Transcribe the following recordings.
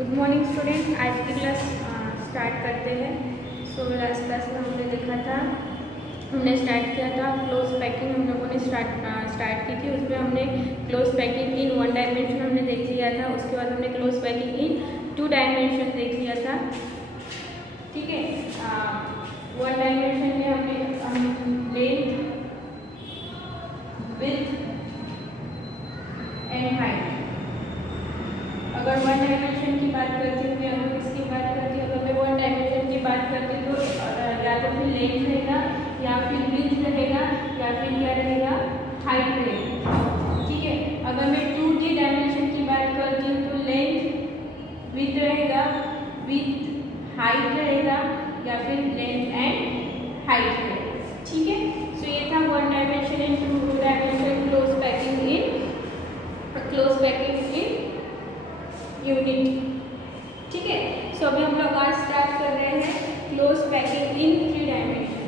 Good morning student. आज की class start करते हैं। सो लास्ट क्लास में हमने देखा था, हमने स्टार्ट किया था क्लोज पैकिंग। हम लोगों ने स्टार्ट की थी। उसमें हमने क्लोज पैकिंग इन 1 डायमेंशन हमने देख लिया था। उसके बाद हमने क्लोज पैकिंग इन 2 डायमेंशन देख लिया था। ठीक है, 1 डायमेंशन में हमने लेंथ, विड्थ एंड हाइट। अगर 1 डायमेंशन की बात करती हूँ, अगर किसकी बात करती हूँ, अगर मैं 1 डायमेंशन की बात करती हूँ तो या तो फिर लेंथ रहेगा, या फिर विड्थ रहेगा, या फिर क्या रहेगा, हाइट रहेगा। ठीक है, अगर मैं 2D डायमेंशन की बात करती हूँ तो लेंथ, विड्थ रहेगा, विड्थ, हाइट रहेगा, या फिर लेंथ एंड हाइट रहेगा। ठीक है, सो ये था 1 dimension and 2 dimension close packing in unit. ठीक है, सो अभी हम लोग आज स्टार्ट कर रहे हैं क्लोज पैकिंग इन 3 डायमेंशन।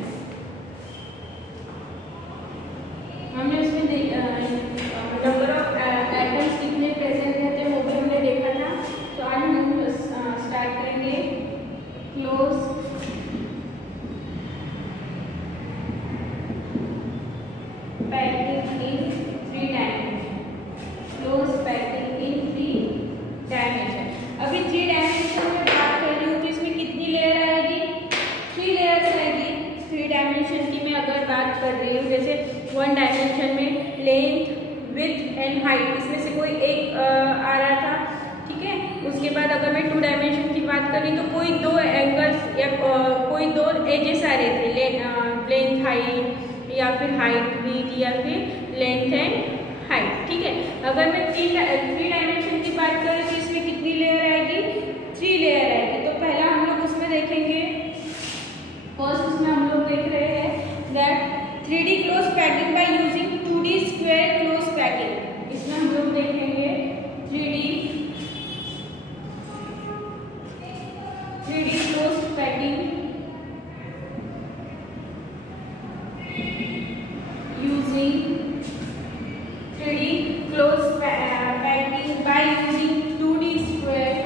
हमने उसमें नंबर ऑफ आइटम्स कितने प्रेजेंट रहते हैं वो भी हमने देखा था। तो आज हम स्टार्ट करेंगे close packing in 3 dimension. Close packing in 3 dimension. अभी 3 डायमेंशन में बात कर रही हूँ तो इसमें कितनी लेयर आएगी? 3 लेयर्स आएगी। 3 डायमेंशन की मैं अगर बात कर रही हूँ, जैसे 1 डायमेंशन में लेंथ, विड्थ एंड हाइट, इसमें से कोई एक आ रहा था। ठीक है, उसके बाद अगर मैं 2 डायमेंशन की बात कर रही तो कोई 2 एंगल्स या कोई 2 एजेस आ रहे थे, लेंथ हाइट, या फिर हाइट विड्थ, या फिर लेंथ एंड हाइट। ठीक है, अगर मैं 3 डायमेंशन की बात करें तो इसमें कितनी लेयर आएगी? 3 लेयर आएगी। तो पहला हम लोग उसमें देखेंगे, फर्स्ट उसमें हम लोग देख रहे हैं that 3D close packing by using 2D square close packing. इसमें हम लोग देखेंगे 3D close packing using 3D close packing by using 2D square,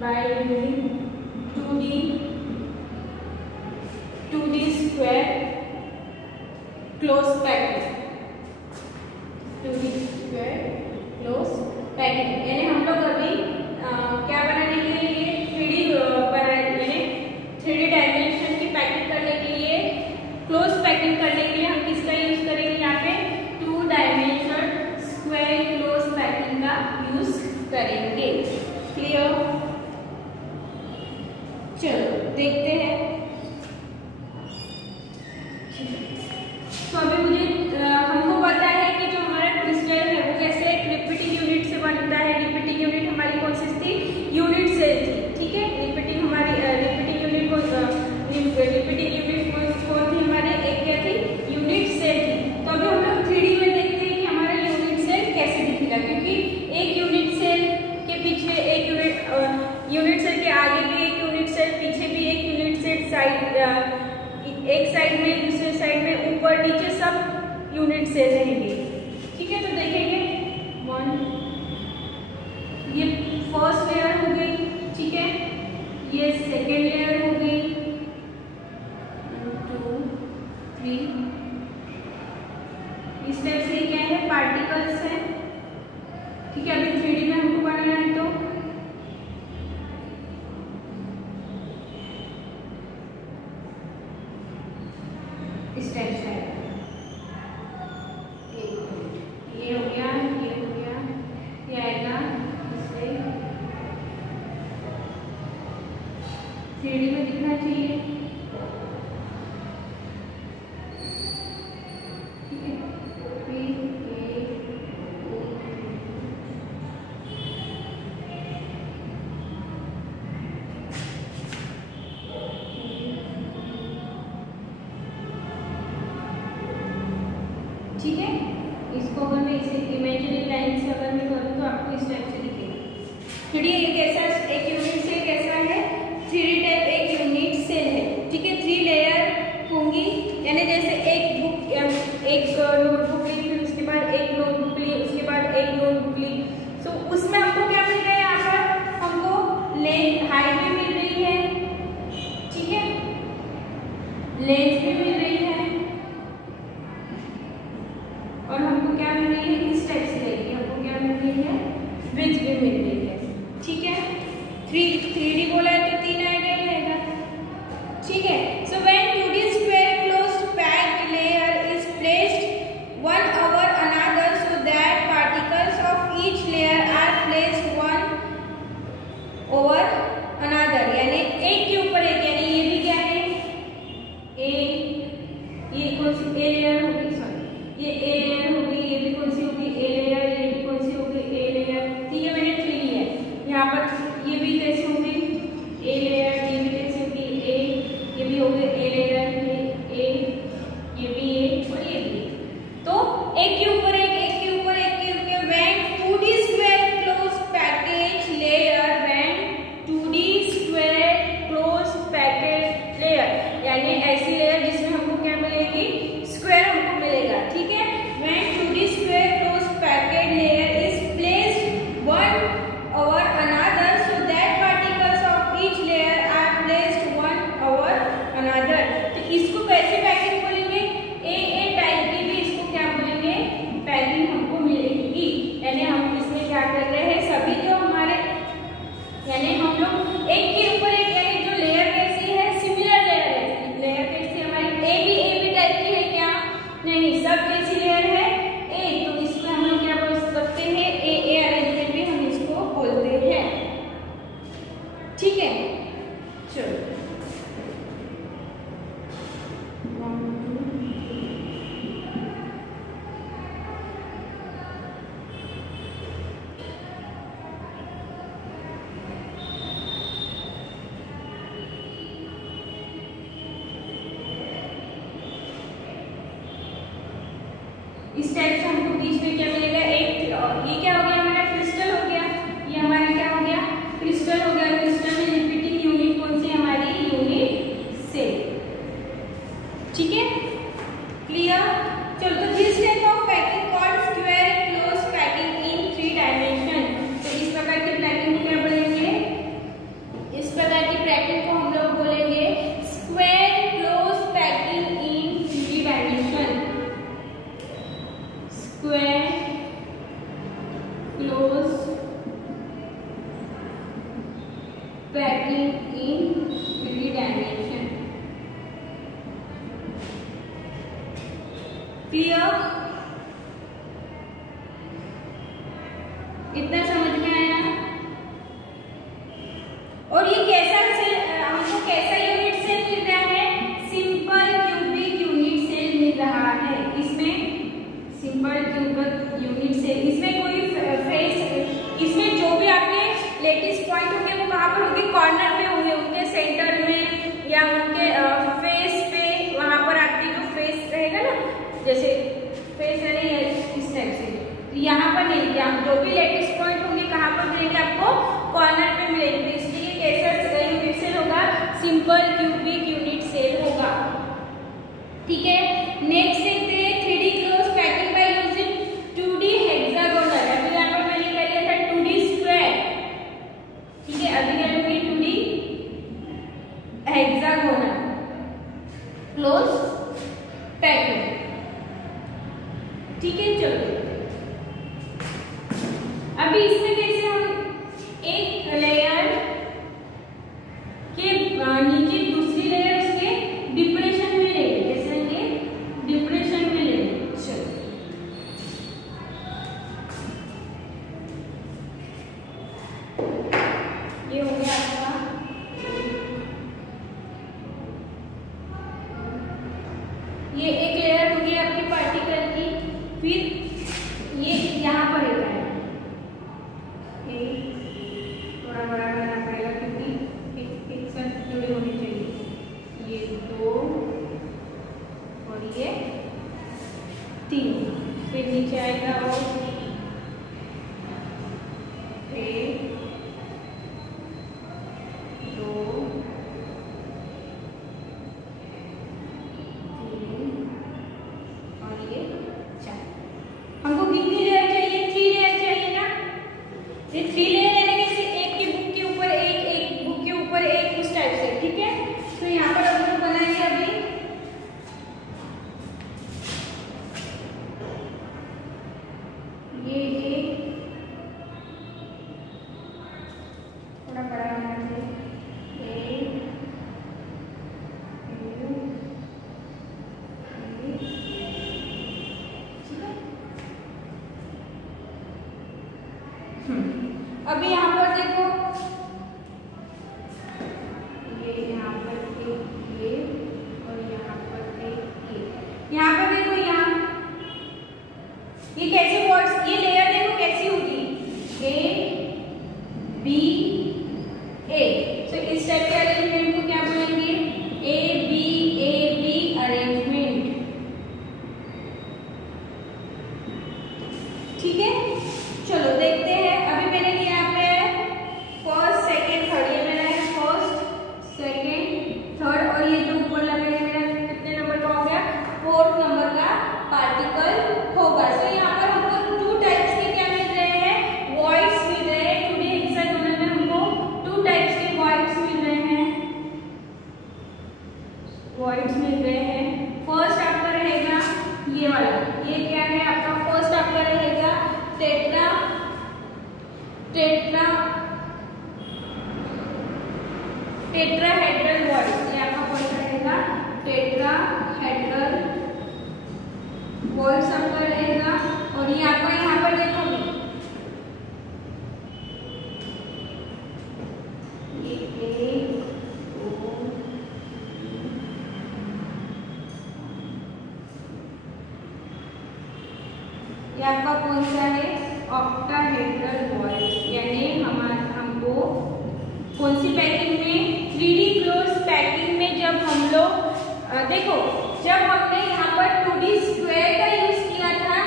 by using 2D square close packing, 2D square close packing। यानी हम लोग अभी क्या बनाने के लिए 3D डायमेंशन की पैकिंग करने के लिए, क्लोज पैकिंग करने के लिए हम किसका यूज करेंगे? यहाँ पे 2 डायमेंशन स्क्वायर क्लोज पैकिंग का यूज करेंगे। क्लियर? चलो देखते हैं। तो अभी हमको पता है कि जो हमारा क्रिस्टल है वो कैसे एक रिपीटिंग यूनिट से बनता है। रिपीटिंग यूनिट हमारी कौन सी थी? यूनिट सेल थी। ठीक है, रिपीटिंग यूनिट कौन थी हमारे? एक क्या थी? यूनिट सेल थी। तो अभी हम लोग 3D में देखते हैं कि हमारा यूनिट सेल कैसे दिखेगा, क्योंकि एक यूनिट सेल के पीछे एक यूनिट सेल के आगे भी एक यूनिट सेल, पीछे भी एक यूनिट सेल, एक साइड में, दूसरे साइड में, ऊपर नीचे सब यूनिट सेल रहेंगे। ठीक है, तो देखेंगे 1, ये फर्स्ट लेयर हो गई। ठीक है, ये सेकेंड लेयर हो गई, 2, 3। इस टाइप से क्या है? पार्टिकल्स है। ठीक है, अभी 3D में हमको बनाना है तो इस टाइप से ये हो गया, ये हो गया, ये आएगा इससे 3D में दिखना चाहिए। ठीक है, ठीक है, इसको अगर मैं इसे इमेजिनरी लाइन से अगर मैं करूँ तो आपको इस टाइप से दिखेगा। 3D एक ऐसा एक यूनिट सेल कैसा है? 3D टाइप एक यूनिट सेल है। ठीक है, 3 लेयर होंगी, यानी जैसे एक नोटबुक ली, फिर उसके बाद एक नोटबुक ली, उसके बाद एक नोटबुक ली। सो उसमें हमको क्या मिल गया? इस टाइप से हमको बीच में क्या मिलेगा, एक ये क्या हो गया हमारा क्रिस्टल हो गया, ये हमारा क्या हो गया क्रिस्टल हो गया। क्रिस्टल में रिपीटिंग यूनिट कौन सी हमारी यूनिट सेल। ठीक है, क्लियर। चलो तो this type of packing called square close packing in 3 dimension. तो इस प्रकार की पैकिंग को क्या बोलेंगे, इस प्रकार की पैकिंग को हम लोग बोलेंगे square close packing in 3 dimension. Square close packing in 3 dimension. Clear, इतना समझ में आया। और ये कैसा हमको कैसा यूनिट सेल मिल रहा है, सिंपल क्यूबिक यूनिट सेल मिल रहा है। इसमें सिंपल क्यूबिक यूनिट सेल, इसमें कोई फेस, इसमें जो भी आपके लेटेस्ट पॉइंट होंगे वो कहाँ पर होंगे, कॉर्नर में होंगे, उनके सेंटर में या उनके फेस पे, वहां पर आपकी जो फेस रहेगा ना, जैसे फेस है नहीं इस टाइप से, यहाँ पर नहीं, यहाँ जो भी लेटेस्ट पॉइंट होंगे कहाँ पर मिलेंगे आपको, कॉर्नर पे मिलेंगे। इसलिए कैसा यूनिट सेल होगा, सिंपल क्यूबिक यूनिट सेल होगा। ठीक है, नेक्स्ट देखते हैं 3D close packing by using 2D hexagonal. अभी यहाँ पर मैंने क्या लिया था 2D स्क्वायर। ठीक है, अभी क्या लूंगी 2D हेक्सागोनल क्लोज पैकिंग। ठीक है, चलो अभी इसमें कैसे हम एक लेयर के नीचे दूसरी लेयर उसके डिप्रेशन में लेंगे, कैसे लेंगे, डिप्रेशन में लेंगे। चलो ये हो गया आपका, ये एक लेयर हो गई आपकी पार्टिकल की। फिर ये यहाँ पर है, थोड़ा बड़ा करना पड़ेगा क्योंकि एक साथ जुड़े होने चाहिए। ये 2 और ये 3, फिर नीचे आएगा और 1 2 3 और ये 4। हमको कितनी लेयर चाहिए, 3 लेयर चाहिए ना। ये 3 लेयर यानी कि एक की बुक के ऊपर एक, एक बुक के ऊपर एक, उस टाइप से। ठीक है, तो यहाँ पर हम लोग बनाएंगे अभी ये एक, थोड़ा बड़ा होना चाहिए, 1 2 3। अभी यहाँ पर देखो, ये यहाँ पर एक ये और यहाँ पर एक ये, यहाँ पर देखो, यहाँ ये कैसे वर्ड्स, ये लेयर देखो कैसी होगी, A B A। तो इस टाइप के अरेंजमेंट को क्या बोलेंगे, A B अरेंजमेंट। ठीक है, चलो देखते हैं। अभी मैंने यहाँ पे फर्स्ट सेकेंड थर्ड, ये मेरा है फर्स्ट सेकेंड थर्ड, और ये जो ऊपर लगे हैं मेरा कितने नंबर का हो गया, 4th नंबर का पार्टिकल होगा। तो यहाँ पर हमको 2 टाइप्स के क्या मिल रहे हैं, वॉइड्स मिल रहे हैं। 2D हेक्सागोनल में हमको 2 टाइप्स के वॉइड्स मिल रहे हैं, वॉइड्स मिल रहे हैं। फर्स्ट आपका रहेगा ये वाला, ये क्या है आपका, फर्स्ट आपका रहेगा टेट्रा टेट्राहेड्रल वॉइड्स। ये आपका कौन सा रहेगा, टेट्राहेड्रल वॉइड्स आपका रहेगा। और ये आपका यहाँ पर देखो, ये 1 2 ये आपका कौन सा है, ऑक्टाहेड्रल वॉइड्स। यानी हमको कौन सी पैकिंग में, 3D क्लोज पैकिंग में जब हम लोग देखो, जब हमने यहाँ पर 2D स्क्वायर का यूज किया था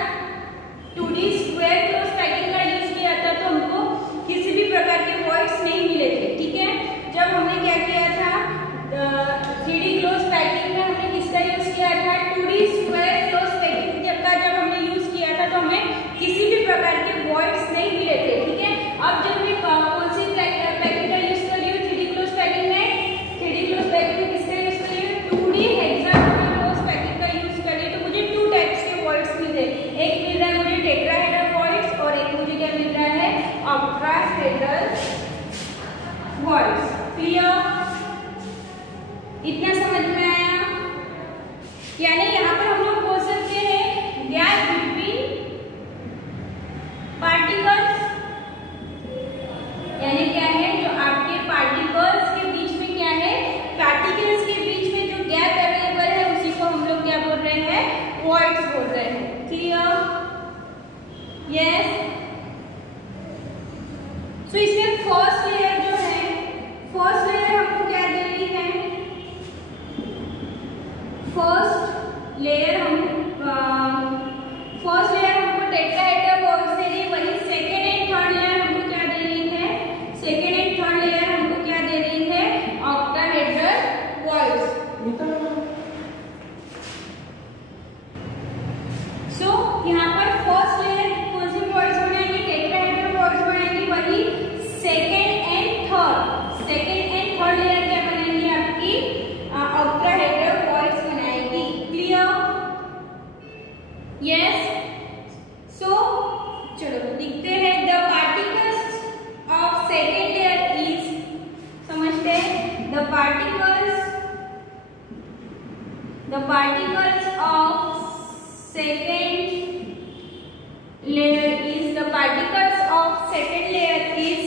ऑक्टाहेड्रल वॉइड्स। क्लियर? इतना समझ में आया? यानी यहाँ पर हम लोग बोल सकते हैं गैप बिटवीन पार्टिकल्स, यानी क्या है जो आपके पार्टिकल्स के बीच में क्या है, पार्टिकल्स के बीच में जो गैप अवेलेबल है उसी को हम लोग क्या बोल रहे हैं, वॉइड्स बोल रहे हैं। क्लियर? यस। तो इसमें फर्स्ट लेयर जो है, फर्स्ट लेयर हमको क्या दे रही है, फर्स्ट लेयर हमको टेट्राहेड्रल वॉइड्स दे रही है। वही सेकेंड एंड थर्ड लेयर हमको क्या दे रही है, सेकेंड एंड थर्ड लेयर हमको क्या दे रही है, ऑक्टाहेड्रल वॉइड्स। सो यहाँ पर फर्स्ट लेयर कौन सी वॉइड्स बनाएंगे, टेट्राहेड्रल वॉइड्स बनाएंगे। वही सेकेंड एंड थर्ड लेयर क्या बनाएंगे, आपकी ऑक्टाहेड्रल वॉइड्स बनाएगी। क्लियर? यस। सो चलो लिखते हैं, the particles of second layer is, समझते हैं, the particles of second layer is, the particles of second layer is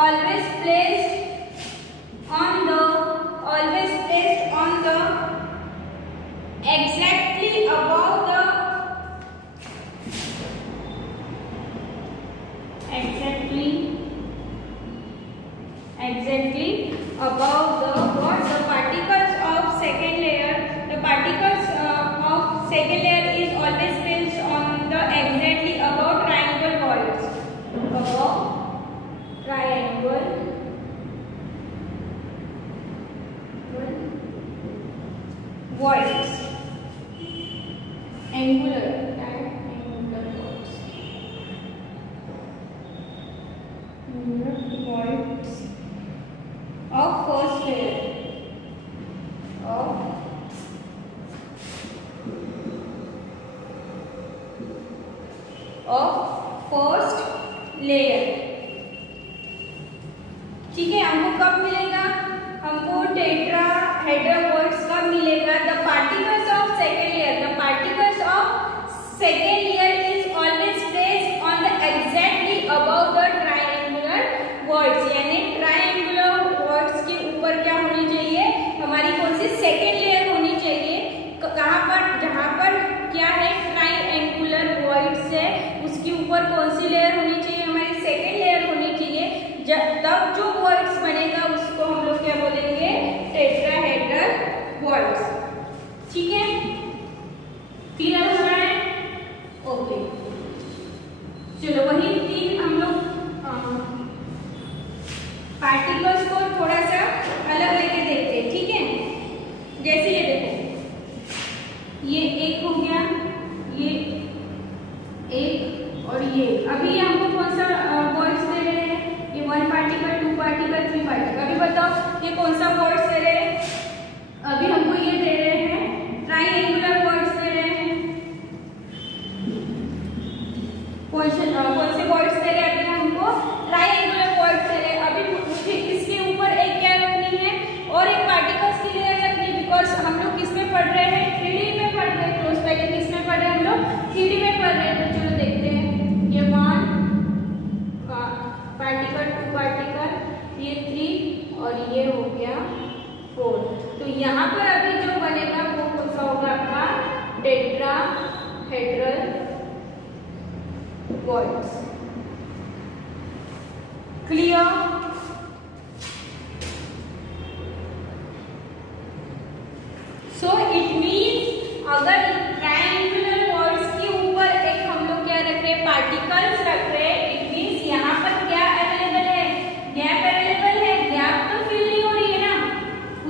always placed on the, always placed on the exactly above the what, the particles of second layer, the particles of second layer is always placed on the exactly above triangle wall. Voids, angular voids, voids of first layer, of first layer। ठीक है, हमको कब मिलेगा, हमको tetrahedral voids कब मिलेगा, the particles of second layer, the particles of second layer is always placed on the exactly above the triangular voids. यानी triangular voids के ऊपर क्या होनी चाहिए, हमारी कौन सी सेकेंड लेयर होनी चाहिए, कहाँ पर, जहाँ पर क्या है ट्रायंगुलर वॉइड्स है उसके ऊपर कौन सी लेयर होनी चाहिए, हमारी सेकेंड लेयर होनी चाहिए। तब जो वॉइड्स बनेगा उसको हम लोग क्या बोलेंगे, टेट्राहेड्रल वॉइड्स। ठीक है, क्लियर हो रहा है? ओके, चलो वही तीन हम लोग पार्टिकल्स को थोड़ा सा अलग लेके देखते हैं। ठीक है, जैसे ये देखो, ये एक हो गया, ये एक और ये, अभी हमको कौन सा वॉइड्स दे रहे हैं, ये 1 पार्टिकल, 2 पार्टिकल, 3 पार्टिकल। अभी बताओ ये कौन सा वॉइड्स दे रहे हैं, अभी हमको ये दे रहे हैं ट्रायंगुलर वॉइड्स दे रहे हैं। कौन से वॉइड्स दे रहे हैं, अभी हमको ट्रायंगुलर वॉइड्स दे रहे हैं। अभी मुझे इसके ऊपर एक क्या रखनी है, और एक पार्टिकल्स की लेयर रखनी है, बिकॉज हम लोग किस में पढ़ रहे हैं, 3D में पढ़ रहे हैं। क्लोज पैकिंग किस में पढ़ रहे हैं, हम लोग 3D में पढ़ रहे हैं। तो चलो देखते हैं, ये 1 पार्टिकल, 2 पार्टिकल, ये 3 और ये हो गया 4। तो यहाँ पर अभी जो बनेगा वो कौन सा होगा, आपका tetrahedral voids. Clear? So it means अगर ट्रायंगुलर वॉइड्स के ऊपर एक हम लोग क्या रख रहे हैं, पार्टिकल्स रख रहे हैं, इट मीन्स यहाँ पर क्या अवेलेबल है, गैप अवेलेबल है। गैप तो फिल नहीं हो रही है ना,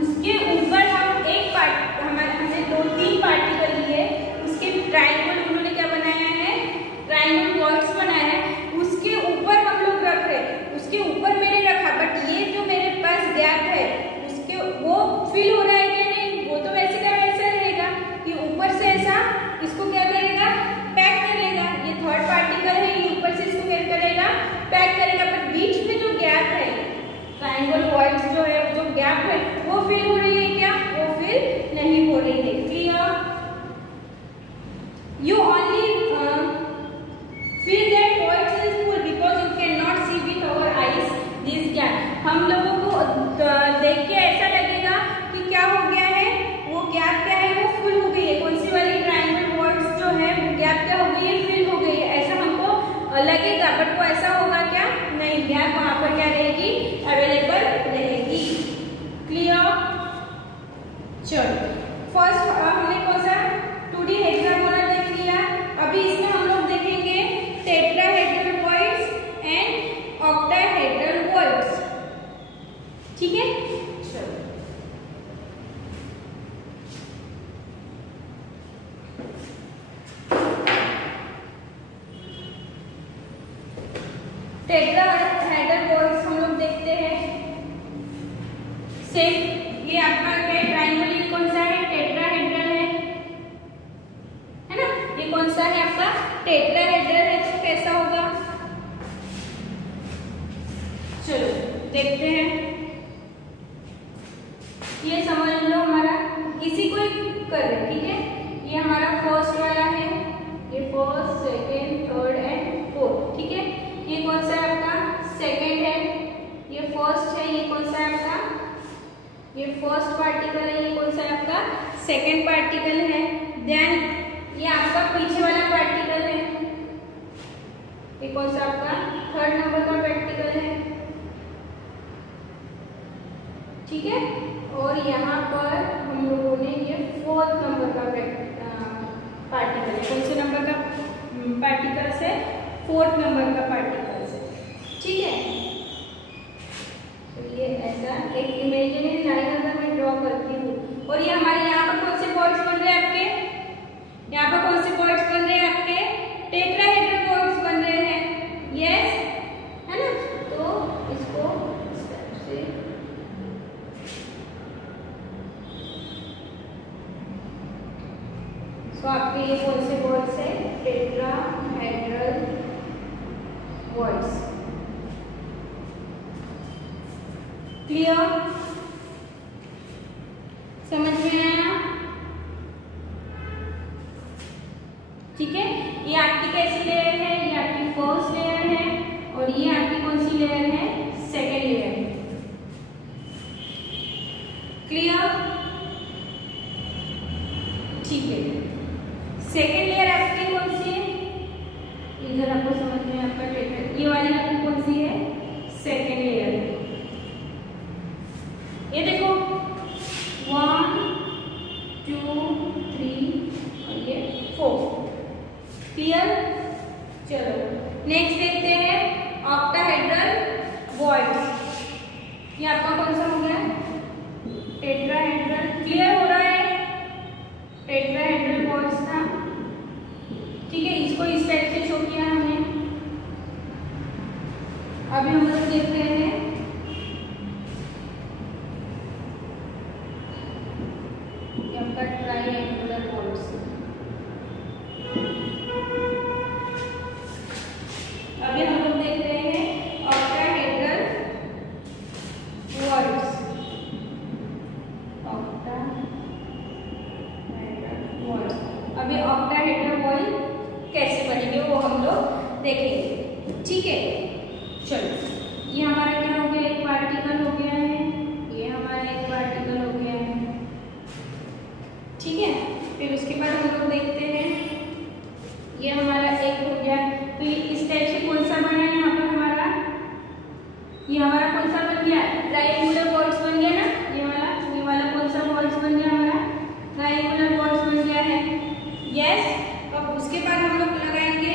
उसके ऊपर हम एक हमने 2-3 पार्टिकल लिए, उसके ट्रायंगल उन्होंने क्या बनाया है, ट्रायंगल वॉइड्स बनाया है, उसके ऊपर हम लोग रख रहे हैं। उसके ऊपर मैंने फिल हो रही है क्या? वो फिल नहीं हो रही है। Clear? You only feel that void is full because you cannot see with our eyes this gap. हम लोगों को देख के ऐसा लगेगा कि क्या हो गया है, वो गैप क्या है, वो फुल हो गई है। कौन सी वाली ट्रायंगल वर्ड्स जो है वो गैप क्या हो गई है, फिल हो गई है, ऐसा हमको लगेगा। बट वो ऐसा होगा क्या? नहीं, गैप वहां पर क्या रहेगी, अवेलेबल रहेगी। क्लियर? चलो फर्स्ट हमने कौन सा 2D हेक्सागोनल देख लिया। अभी इसमें हम लोग देखेंगे tetrahedral voids and octahedral voids. ठीक है, चलो टेट्राहेड्रल वॉइड्स हम लोग देखते हैं। सेम ये आपका क्या ट्रायंगल, ये कौन सा है, टेट्राहेड्रल है ना, ये कौन सा है आपका टेट्राहेड्रल है। तो कैसा होगा, चलो देखते हैं। ये समझ लो हमारा, इसी को कर रहे, ठीक है। ये हमारा फर्स्ट वाला है, ये first second third and fourth, ठीक है। ये कौन सा है आपका, सेकेंड है। ये फर्स्ट है, ये कौन सा है आपका, ये फर्स्ट पार्टिकल है। ये कौन सा है आपका, सेकेंड पार्टिकल है। देन ये आपका पीछे वाला पार्टिकल है, ये कौन सा आपका थर्ड नंबर का पार्टिकल है, ठीक है। और यहाँ पर हम लोगों ने ये फोर्थ नंबर का पार्टिकल है। कौन से नंबर का पार्टिकल से, फोर्थ नंबर का पार्टिकल से, ठीक है। तो ये ऐसा एक इमेजिनरी लाइन अगर मैं ड्रॉ करती हूँ, और ये हमारे यहाँ पर कौन से पॉइंट्स बन रहे हैं आपके, यहाँ पर कौन से पॉइंट्स बन रहे हैं आपके, टेट्राहेड्रल पॉइंट्स बन रहे हैं, यस है ना। तो इसको इस टाइप से तो आपके ये कौन से पॉइंट्स है, टेट्राहेड्रल पॉइंट्स। क्लियर? समझ में आया? ठीक है। ये आपकी कैसी लेयर है, ये आपकी फर्स्ट लेयर है, और ये आपकी कौन सी लेयर है, सेकेंड लेयर है। क्लियर? ठीक है। सेकेंड लेयर आपकी कौन सी है, इधर आपको समझ में आपका टेट्रा, ये वाली आपकी कौन सी है, सेकेंड लेयर है। ये देखो 1 2 3 और ये 4। क्लियर? चलो नेक्स्ट देखते हैं ऑक्टाहेड्रल वॉइड्स। ये आपका कौन सा हो गया, टेट्राहेड्रल। क्लियर हो रहा है, टेट्राहेड्रल वॉइड्स था, ठीक है। इसको इस टाइप से शो किया हमने। अभी हम लोग देख रहे हैं आपका ट्रायंगुलर वॉइड्स। अभी हम लोग देख रहे हैं ऑक्टाहेड्रल वॉइड्स। ऑक्टाहेड्रल वॉइड्स, अभी ऑक्टाहेड्रल वॉइड कैसे बनेंगे वो हम लोग देखेंगे, ठीक है। चलो ये हमारा क्या हो गया, एक पार्टिकल हो गया है, ये हमारा एक पार्टिकल हो गया है, ठीक है। फिर उसके बाद हम लोग देखते हैं ये हमारा एक हो गया। तो ये इस टाइप से कौन सा बना है यहाँ पर हमारा, ये हमारा कौन सा बन गया, ट्रायंगुलर वॉइड्स बन गया ना। ये वाला कौन सा वॉइड्स बन गया, हमारा ट्रायंगुलर वॉइड्स बन गया है, यस। अब उसके बाद हम लोग लगाएंगे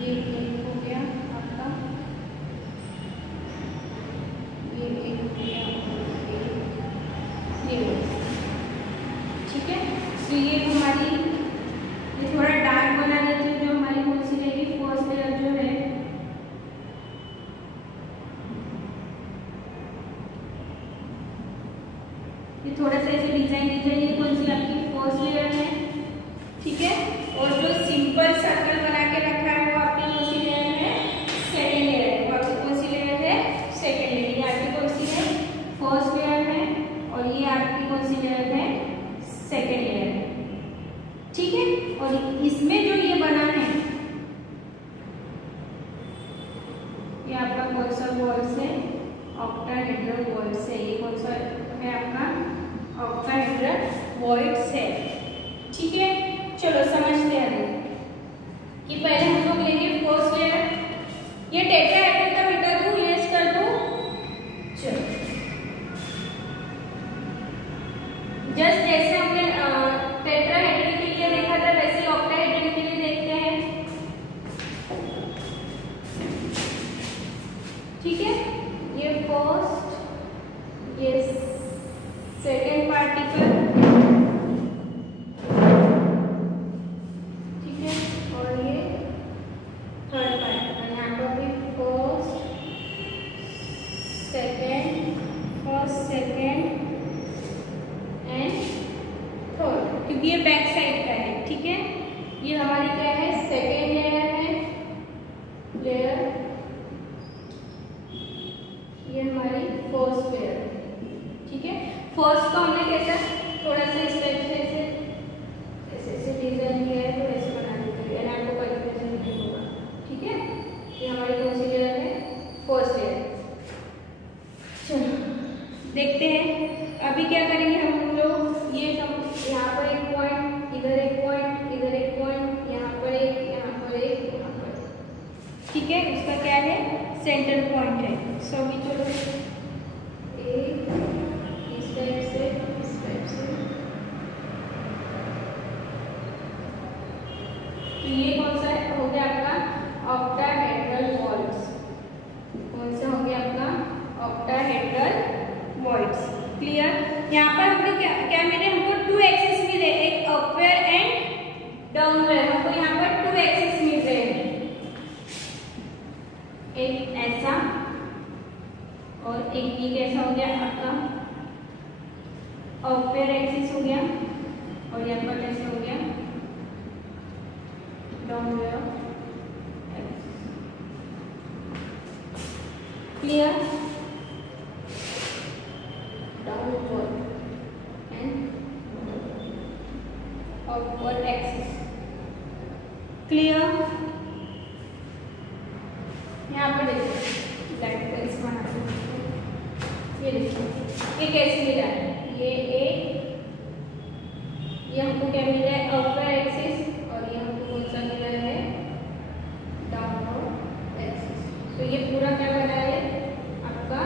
ये एक हो गया आपका, ये एक हो गया, ये ठीक है। तो ये हमारी, ये थोड़ा डार्क बना देते हैं, जो हमारी कौन सी रहेगी, फर्स्ट लेयर जो है। ये थोड़ा सा ऐसे डिजाइन, ये कौन सी आपकी फर्स्ट लेयर है, ठीक है। और जो ये आपका कौन सा वॉल्स है? ऑक्टाहेड्रल वॉल्स है। ये कौन सा है आपका? ऑक्टाहेड्रल वॉल्स है। ठीक है, चलो समझते हैं कि पहले हम लोग लेंगे फर्स्ट लेयर। ये टेट्राहेड्रल का बेटा दूं, यस कर दूं? चलो, जस्ट जैसे हमने टेट्राहेड्रल के लिए देखा था वैसे ऑक्टाहेड्रल के लिए देखते हैं। ठीक है, ये फर्स्ट, ये सेकेंड पार्टिकल, ठीक है, और ये थर्ड पार्टिकल। यहाँ पर भी फर्स्ट सेकेंड एंड थर्ड, क्योंकि ये बैक साइड का है। ठीक है, ये हमारी क्या है? सेकेंड लेयर है, लेयर। ये हमारी फर्स्ट लेयर है। ठीक है, फर्स्ट को हमने कैसा थोड़ा सा इस टाइप से ऐसे डिजाइन किया है, तो ऐसे बना देते हैं, आपको कंफ्यूजन नहीं होगा। ठीक है, ये हमारी कौन सी लेयर है? First layer. चलो देखते हैं अभी क्या करेंगे हम लोग। ये यहाँ पर एक पॉइंट, इधर एक पॉइंट, इधर एक पॉइंट, यहाँ पर एक, यहाँ पर एक, यहाँ पर। ठीक है, उसका क्या है? सेंटर पॉइंट है। सभी चलो एक इस टाइप से, इस टाइप से। तो ये कौन सा हो गया आपका? Octahedral walls. कौन सा हो गया आपका? Octahedral walls. क्लियर? यहाँ पर हमने क्या मिले? हमको 2 एक्सिस मिले, एक अपवेयर एंड डाउनवेयर। हमको यहाँ पर 2 एक्सिस मिल रहे हैं, एक ऐसा और एक ये कैसा हो गया आपका? अपवेयर एक्सिस हो गया, और यहाँ पर कैसे हो गया? Downward axis. Clear? Downward and upward axis. Clear? यहाँ पर देखिए ब्लैक पेंस बना दो। ये देखिए ये कैसे मिला है? ये हमको क्या मिला है? अपवर्ड एक्सिस, और ये हमको कौन सा मिला है? Downward axis. तो ये पूरा क्या बना है आपका?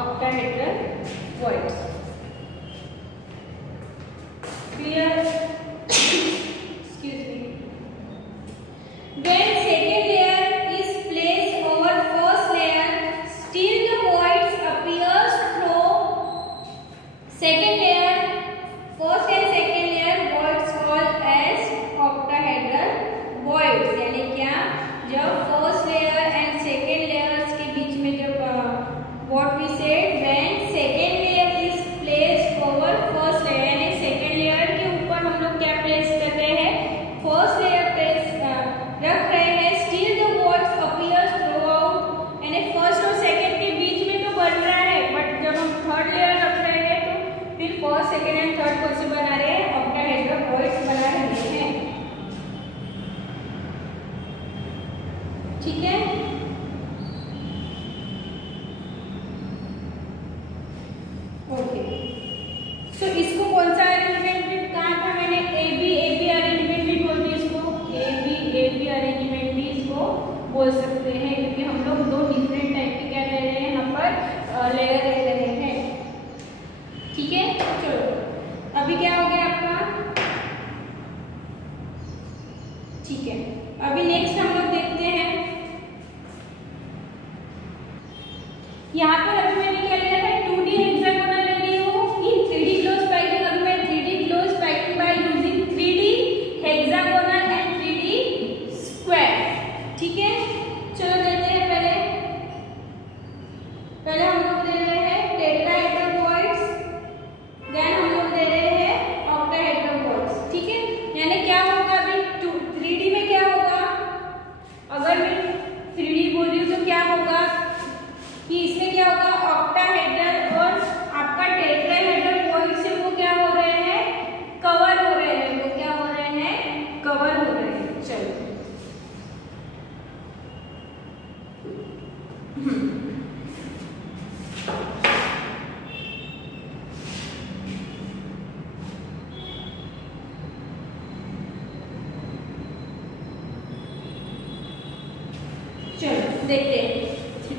Octahedral walls. Clear? Excuse me. When second layer is placed over first layer, still the voids appears through second layer. First and second layer voids called as octahedral voids। यानी क्या? जब first layer and second layers के बीच में जब what we said, when second layer is placed over first layer, यानी second layer के ऊपर हम लोग क्या place कर रहे हैं? first layer रख रहे हैं। Still the voice appears throughout, यानी फर्स्ट और सेकंड के बीच में तो बन रहा है, बट जब हम थर्ड लेयर रख रहे हैं तो फिर फर्स्ट सेकंड एंड थर्ड कौन से बना रहे हैं? ऑक्टाहेड्रल वॉइस बना रहे हैं। ठीक है, ओके। सो इसको कौन सा अरेंजमेंट भी कहा था मैंने? एबी अरेंजमेंट भी बोलते हैं इसको। एबी अरेंजमेंट भी इसको बोल सकते हैं, क्योंकि हम लोग 2 डिफरेंट टाइप के क्या ले रहे हैं यहाँ पर? लेयर ले रहे हैं। ठीक है, चलो अभी क्या हो गया आपका? ठीक है, अभी नेक्स्ट हम लोग देखते हैं। यहाँ पर अभी मैंने क्या लिया था? 2D हेक्सागोनल ले रही हूँ इन 3D क्लोज पैकिंग। अभी मैं 3D close packing by using 3D hexagonal and 3D square. ठीक है, चलो देते हैं पहले हम लोग दे रहे हैं टेट्राहेड्रल वॉइड्स, देन हम लोग दे रहे हैं ऑक्टाहेड्रल वॉइड्स। ठीक है, यानी क्या होगा? अभी 3D में क्या होगा? अगर मैं 3D बोल रही हूँ तो क्या होगा कि इसमें क्या होगा? ऑक्टाहेड्रल और आपका टेट्राहेड्रल वॉइड से वो क्या हो रहे हैं? कवर हो रहे हैं। वो क्या हो रहे हैं? कवर हो रहे हैं। चलो चलो देखते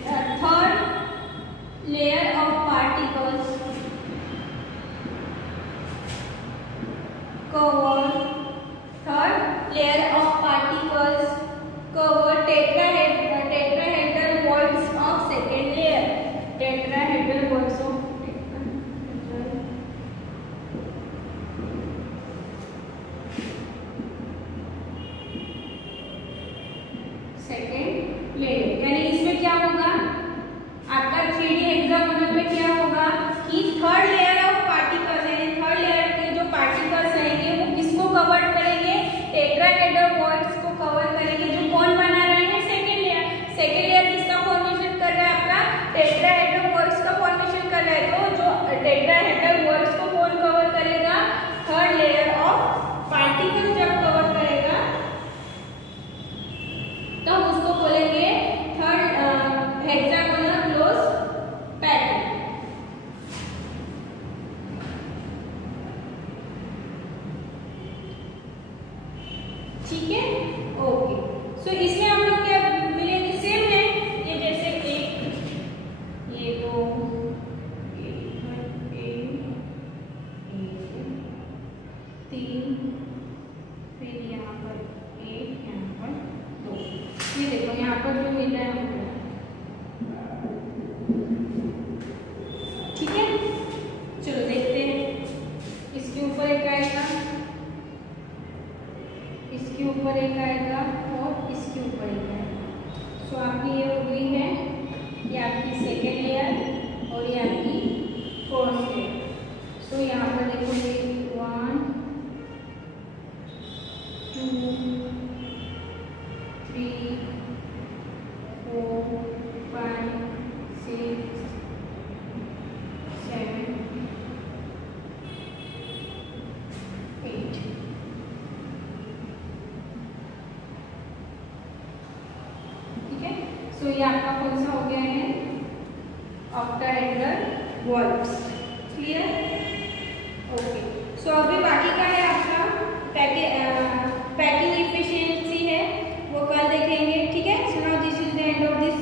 हैं third layer of particles cover third layer of particles cover tetrahedral walls of second layer. Tetrahedral walls of second layer. यानी इसमें क्या होगा आपका 3D हेक्सागोनल में क्या होगा कि थर्ड लेयर ऑफ पार्टिकल्स यानी थर्ड लेयर के जो पार्टिकल्स रहेंगे वो किसको कवर करेंगे, टेट्राहेड्रल वॉइड्स को कवर करेंगे। जो कौन बना रहे हैं, सेकेंड लेयर। सेकेंड लेयर किसका फॉर्मेशन कर रहा है, आपका टेट्राहेड्रल वॉइड्स का फॉर्मेशन कर रहा है। तो जो टेट्राहेड्रल वॉइड्स को कौन कवर करेगा, थर्ड लेयर ऑफ पार्टिकल जब कवर करेगा तो हम उसको बोलेंगे थर्ड हेक्सागोनल क्लोज पैटर्न। ठीक है, ओके। सो इसमें हम लोग क्या मिलेंगे, सेम है ये, जैसे एक, ये दो, तीन, फिर यहाँ पर एक, यहाँ पर दो। ये देखो यहाँ पर जो मिल रहा है हमको, ठीक है। चलो देखते हैं, इसके ऊपर एक आएगा, इसके ऊपर एक आएगा और इसके ऊपर एक आएगा। सो आपकी ये हो गई है, ये आपकी सेकेंड लेयर और ये आपकी फोर्थ लेयर। सो यहाँ पर देखो ये 1 2 3 4 5 6 7 8। ठीक है, सो ये आपका कौन सा हो गया है, octahedral valves. Clear, okay. So अभी बाकी का है आपका पैकिंग एफिशिएंसी है, वो कल देखेंगे। ठीक है, so now this is the end of this